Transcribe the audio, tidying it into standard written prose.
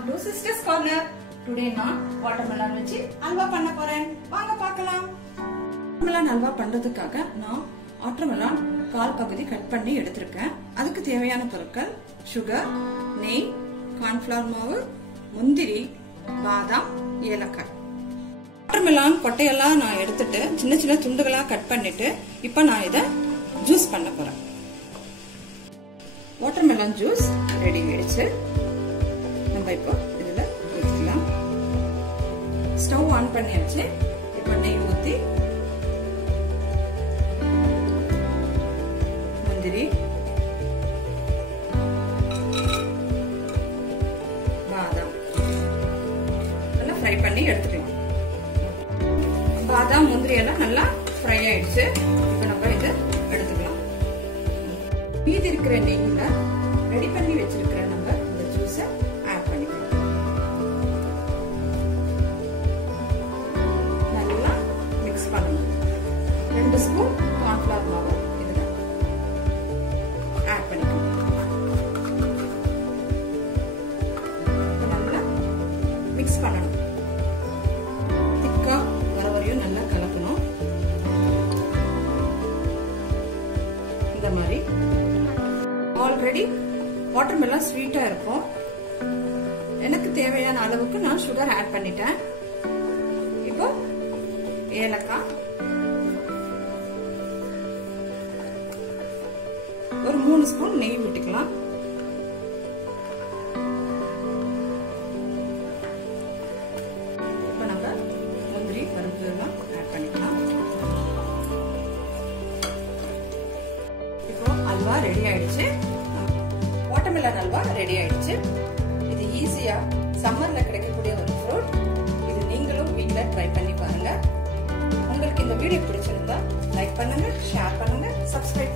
Welcome to Sisters Corner. Today நான் watermelon வச்சு அல்வா பண்ண போறேன். வாங்க பார்க்கலாம். watermelon அல்வா பண்றதுக்காக நான் watermelon கால் பகுதி கட் பண்ணி எடுத்துர்க்கேன். அதுக்கு தேவையான பொருட்கள் sugar, நெய், cornflour மாவு, முந்திரி, பாதாம், ஏலக்காய். watermelon கொட்டையெல்லாம் நான் எடுத்துட்டு சின்ன சின்ன துண்டுகளா கட் பண்ணிட்டு இப்போ நான் இத ஜூஸ் பண்ண போறேன். watermelon juice ரெடி ஆயிடுச்சு. நம்ம இப்போ இதுல ஊத்திக்கலாம். ஸ்டவ் ஆன் பண்ணியாச்சு. இப்போ நெய் ஊத்தி முந்திரி, பாதாம் நல்லா ஃப்ரை பண்ணி எடுத்துக்கலாம். பாதாம் முந்திரி எல்லாம் நல்லா ஃப்ரை ஆயிடுச்சு. இப்போ நம்ம இதை எடுத்துக்கலாம். மீதி இருக்கிற நெய்யில ரெடி பண்ணி வச்சிருக்கிற நம்ம இந்த ஜூஸை ஆட் பண்ணிக்கலாம். நல்லா மிக்ஸ் பண்ணணும். 2 ஸ்பூன் கார்ன்ஃப்ளவர் மாவு இதுல ஆட் பண்ணிக்கலாம். நல்லா மிக்ஸ் பண்ணணும். திக்கா வர வரையும் நல்லா கலக்கணும். இந்த மாதிரி ஆல்ரெடி வாட்டர்மெலன் ஸ்வீட்டா இருக்கும். எனக்கு தேவையான அளவுக்கு நான் சுகர் ஆட் பண்ணிட்டேன். இப்போ ஏலக்காய், ஒரு 3 ஸ்பூன் நெய் விட்டுக்கலாம். இப்போ நம்ம முந்திரி பருப்பு எல்லாம் ஆட் பண்ணிக்கலாம். இப்போ அல்வா ரெடி ஆயிடுச்சு. வாட்டர்மெலன் அல்வா ரெடி ஆயிடுச்சு. இது ஈஸியா சம்மர்ல கிடைக்கக்கூடிய ஒரு ஃப்ரூட். இது நீங்களும் வீட்ல ட்ரை பண்ணி பாருங்க. உங்களுக்கு இந்த வீடியோ பிடிச்சிருந்தா லைக் பண்ணுங்க, ஷேர் பண்ணுங்க, சப்ஸ்கிரைப்